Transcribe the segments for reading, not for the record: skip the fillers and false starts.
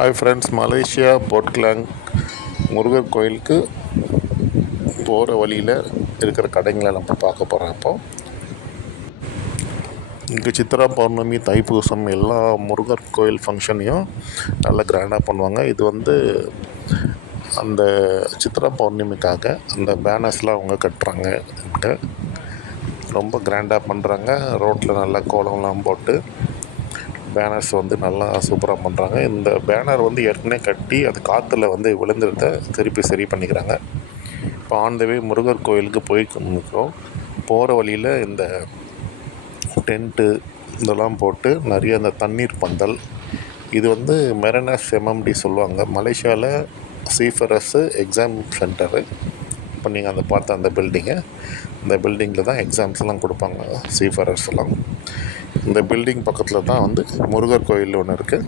Hi friends, Malaysia போர்ட்லாங் Murugar கோயிலுக்கு போகிற வழியில் இருக்கிற கடைங்களை நம்ம பார்க்க போகிறோம். இப்போ இங்கே சித்ரா பௌர்ணமி, தைப்பூசம் எல்லா முருகர் கோயில் ஃபங்க்ஷனையும் நல்லா கிராண்டாக பண்ணுவாங்க. இது அந்த சித்ரா பௌர்ணமிக்காக அந்த பேனர்ஸ்லாம் அவங்க கட்டுறாங்க. இங்கே ரொம்ப கிராண்டாக பண்ணுறாங்க. ரோட்டில் நல்லா கோலம்லாம் போட்டு பேனர்ஸ் நல்லா சூப்பராக பண்ணுறாங்க. இந்த பேனர் ஏற்கனவே கட்டி அது காற்றுல விழுந்துருந்த திருப்பி சரி பண்ணிக்கிறாங்க. இப்போ ஆன் த வே முருகர் கோயிலுக்கு போயிருக்கோம். போகிற வழியில் இந்த டென்ட்டு இதெல்லாம் போட்டு நிறைய அந்த தண்ணீர் பந்தல், இது மெரினாஸ் எம்எம்டி சொல்லுவாங்க. மலேசியாவில் சீஃபரஸ்ஸு எக்ஸாம் சென்டரு. இப்போ நீங்கள் அதை பார்த்த அந்த இந்த பில்டிங்கில் தான் எக்ஸாம்ஸ்லாம் கொடுப்பாங்க சீஃபரர்ஸ்லாம். இந்த பில்டிங் பக்கத்தில் தான் முருகர் கோயில் ஒன்று இருக்குது.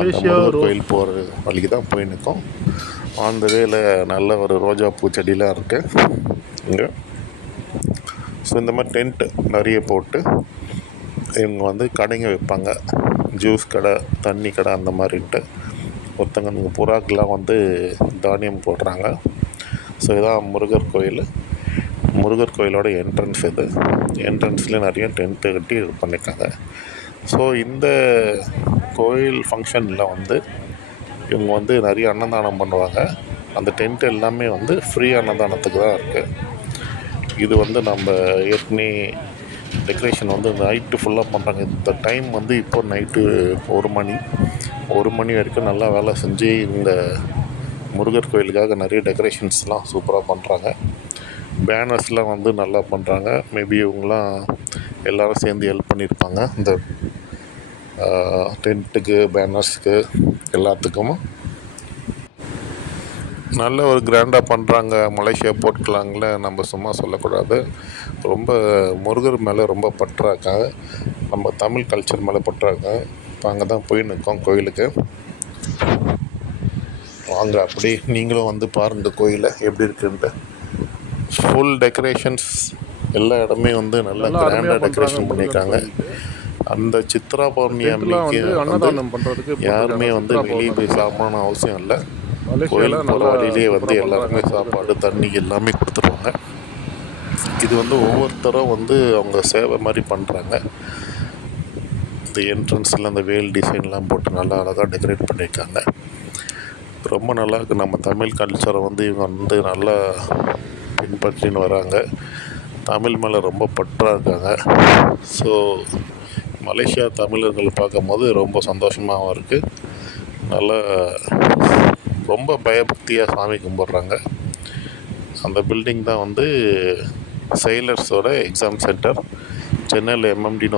அந்த முருகர் கோயில் போகிற வழிக்கு தான் போய் நிற்கும். அந்த வேல நல்ல ஒரு ரோஜா பூச்செடிலாம் இருக்குது இங்கே. ஸோ இந்த மாதிரி டென்ட்டு நிறைய போட்டு இவங்க கடைங்க வைப்பாங்க. ஜூஸ் கடை, தண்ணி கடை அந்த மாதிரின்ட்டு. ஒருத்தங்க புறாக்கெலாம் தானியம் போடுறாங்க. ஸோ இதான் முருகர் கோயில். முருகர் கோயிலோட என்ட்ரன்ஸ் இது. என்ட்ரன்ஸில் நிறைய டென்ட்டு கட்டி இது பண்ணியிருக்காங்க. ஸோ இந்த கோயில் ஃபங்க்ஷனில் இவங்க நிறைய அன்னதானம் பண்ணுவாங்க. அந்த டென்ட் எல்லாமே ஃப்ரீ அன்னதானத்துக்கு தான் இருக்குது. இது நம்ம ஏற்கனவே டெக்கரேஷன் நைட்டு ஃபுல்லாக பண்ணுறாங்க. இந்த டைம் இப்போ நைட்டு 1 மணி வரைக்கும் நல்லா வேலை செஞ்சு இந்த முருகர் கோயிலுக்காக நிறைய டெக்கரேஷன்ஸ்லாம் சூப்பராக பண்ணுறாங்க. பேனர்ஸ்லாம் நல்லா பண்ணுறாங்க. மேபி இவங்களாம் எல்லோரும் சேர்ந்து ஹெல்ப் பண்ணியிருப்பாங்க இந்த டென்ட்டுக்கு, பேனர்ஸுக்கு எல்லாத்துக்கும். நல்ல ஒரு கிராண்டாக பண்ணுறாங்க. மலேசியா போர்ட்லாங்கில் நம்ம சும்மா சொல்லக்கூடாது. ரொம்ப முருகர் மேலே ரொம்ப பற்றாக்காங்க. நம்ம தமிழ் கல்ச்சர் மேலே பற்றாக்காங்க. இப்போ அங்கே தான் போய் நிற்கோம் கோயிலுக்கு. வாங்க அப்படி நீங்களும் பாருங்கள் கோயிலை எப்படி இருக்குன்ட்டு. ஃபுல் டெக்கரேஷன்ஸ் எல்லா இடமே நல்லா கிராண்டாக டெக்கரேஷன் பண்ணியிருக்காங்க. அந்த சித்ரா பௌர்ணமி அன்னைக்கு யாருமே வெளியே போய் சாப்பிடணும் அவசியம் இல்லை. கோயில் போகிற வழியிலே எல்லாருமே சாப்பாடு, தண்ணி எல்லாமே கொடுத்துருவாங்க. இது ஒவ்வொருத்தரும் அவங்க சேவை மாதிரி பண்ணுறாங்க. இந்த என்ட்ரன்ஸில் அந்த வேல் டிசைன்லாம் போட்டு நல்லா அழகாக டெக்கரேட் பண்ணியிருக்காங்க. ரொம்ப நல்லாயிருக்கு. நம்ம தமிழ் கல்ச்சரை இவங்க நல்லா பின்பற்றின்னு வராங்க. தமிழ் மேலே ரொம்ப பற்றாக இருக்காங்க. ஸோ மலேசியா தமிழர்கள் பார்க்கும்போது ரொம்ப சந்தோஷமாகவும் இருக்குது. நல்லா ரொம்ப பயபக்தியாக சாமி கும்பிட்றாங்க. அந்த பில்டிங் தான் செயிலர்ஸோட எக்ஸாம் சென்டர். சென்னையில் எம்எம்டி